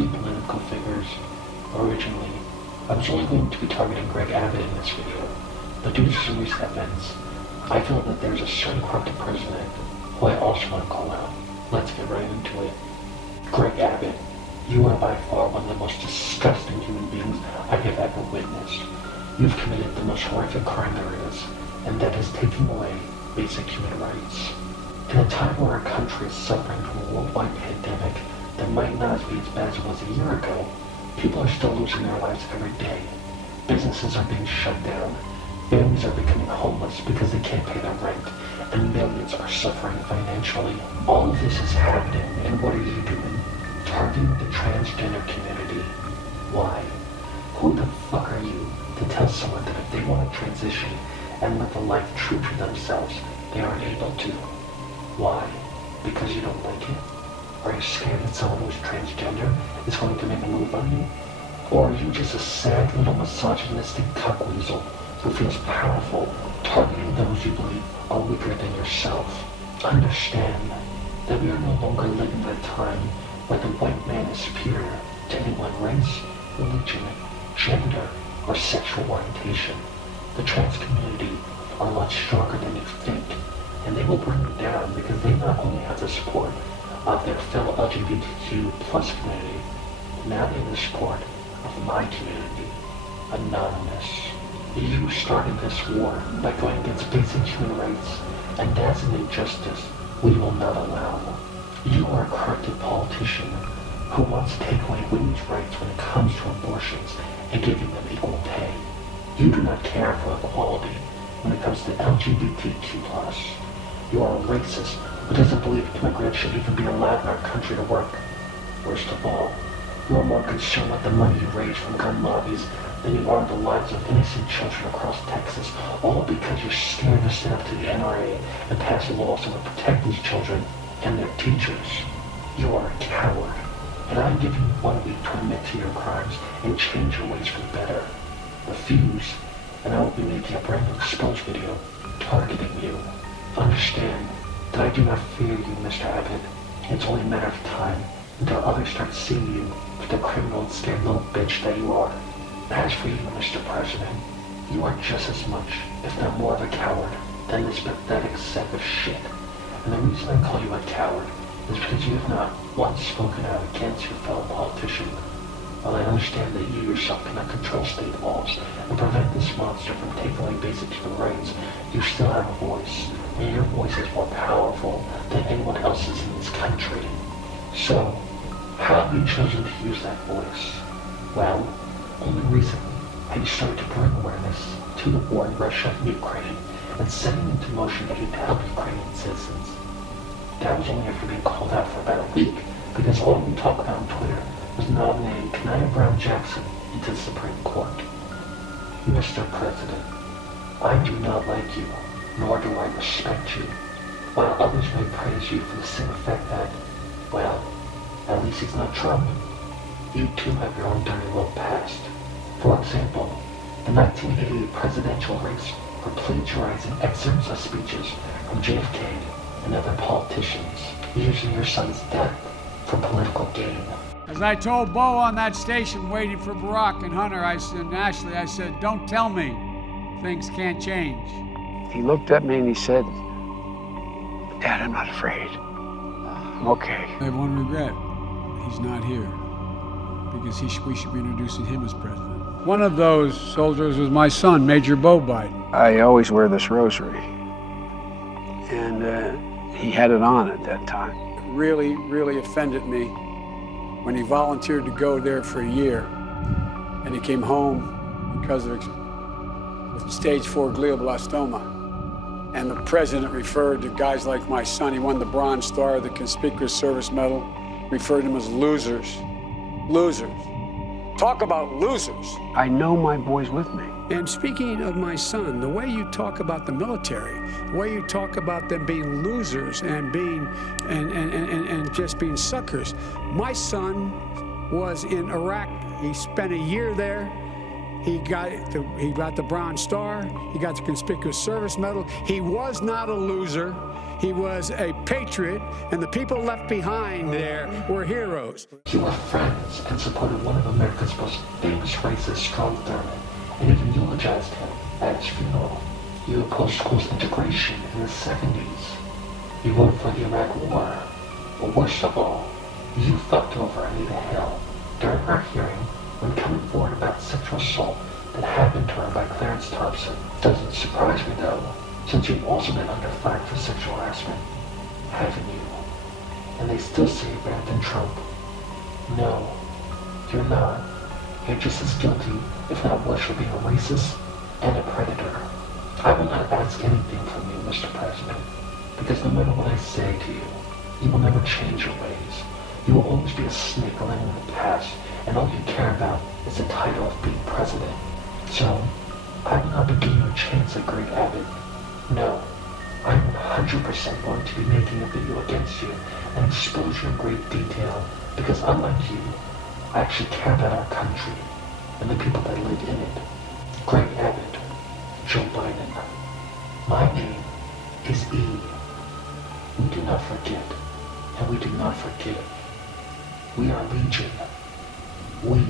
two political figures. Originally, I was only going to be targeting Greg Abbott in this video, but due to some recent events, I feel that there's a certain corrupted president who I also want to call out. Let's get right into it. Greg Abbott, you are by far one of the most disgusting human beings I have ever witnessed. You've committed the most horrific crime there is, and that is taking away basic human rights. In a time where our country is suffering from a worldwide pandemic that might not be as bad as it was a year ago, people are still losing their lives every day. Businesses are being shut down. Families are becoming homeless because they can't pay their rent, and millions are suffering financially. All of this is happening, and what are you doing? Targeting the transgender community. Why? Who the fuck are you to tell someone that if they want to transition and live a life true to themselves, they aren't able to? Why? Because you don't like it? Are you scared that someone who's transgender is going to make a move on you? Or are you just a sad little misogynistic cuckweasel who feels powerful, targeting those you believe are weaker than yourself? Understand that we are no longer living in a time where the white man is superior to any one race, religion, gender, or sexual orientation. The trans community are much stronger than you think, and they will bring you down because they not only have the support of their fellow LGBTQ plus community, but now they have the support of my community, Anonymous. You started this war by going against basic human rights, and that's an injustice we will not allow. You are a corrupted politician who wants to take away women's rights when it comes to abortions and giving them equal pay. You do not care for equality when it comes to LGBTQ+. You are a racist who doesn't believe immigrants should even be allowed in our country to work. Worst of all, you are more concerned with the money you raise from gun lobbies than you are the lives of innocent children across Texas, all because you're scared to stand up to the NRA and pass laws that would protect these children and their teachers. You are a coward, and I'm giving you 1 week to admit to your crimes and change your ways for the better. Refuse, and I will be making a brand new expose video targeting you. Understand that I do not fear you, Mr. Abbott. It's only a matter of time until others start seeing you for the criminal and scared little bitch that you are. As for you, Mr. President, you are just as much, if not more of a coward than this pathetic sack of shit. And the reason I call you a coward is because you have not once spoken out against your fellow politician. While I understand that you yourself cannot control state laws and prevent this monster from taking away basic human rights, you still have a voice, and your voice is more powerful than anyone else's in this country. So, how have you chosen to use that voice? Well, only recently have you started to bring awareness to the war in Russia and Ukraine and setting into motion aid to help Ukrainian citizens. That was only after being called out for about a week because all you talk about on Twitter was nominating Kenaya Brown Jackson into the Supreme Court. Mr. President, I do not like you, nor do I respect you. While others may praise you for the same effect that, well, at least he's not Trump, you too have your own dirty little past. For example, the 1988 presidential race for plagiarizing excerpts of speeches from JFK and other politicians, using your son's death for political gain. As I told Bo on that station waiting for Barack and Hunter, and Ashley, I said, don't tell me things can't change. He looked at me and he said, Dad, I'm not afraid. I'm okay. I have one regret. He's not here. Because we should be introducing him as president. One of those soldiers was my son, Major Bo Biden. I always wear this rosary. And he had it on at that time. It really, really offended me when he volunteered to go there for a year. And he came home because of stage 4 glioblastoma. And the president referred to guys like my son. He won the Bronze Star, the Conspicuous Service Medal, referred to them as losers. Losers. Talk about losers. I know my boy's with me. And speaking of my son, the way you talk about the military, the way you talk about them being losers and being and just being suckers. My son was in Iraq. He spent a year there. He got the Bronze Star. He got the Conspicuous Service Medal. He was not a loser. He was a patriot, and the people left behind there were heroes. You were friends and supported one of America's most famous racist, Strom Thurmond, and even eulogized him at his funeral. You opposed schools integration in the 70s. You voted for the Iraq War. But worst of all, you fucked over Anita Hill during her hearing when coming forward about sexual assault that happened to her by Clarence Thompson. Doesn't surprise me though, since you've also been under fire for sexual harassment, haven't you? And they still say you're better than Trump. No, you're not. You're just as guilty, if not worse, for being a racist and a predator. I will not ask anything from you, Mr. President, because no matter what I say to you, you will never change your ways. You will always be a snake living in the past, and all you care about is the title of being president. So, I will not be giving you a chance at Greg Abbott. No, I'm 100% going to be making a video against you and expose you in great detail, because unlike you, I actually care about our country and the people that live in it. Greg Abbott, Joe Biden. My name is E. We do not forget, and we do not forgive. We are Legion. We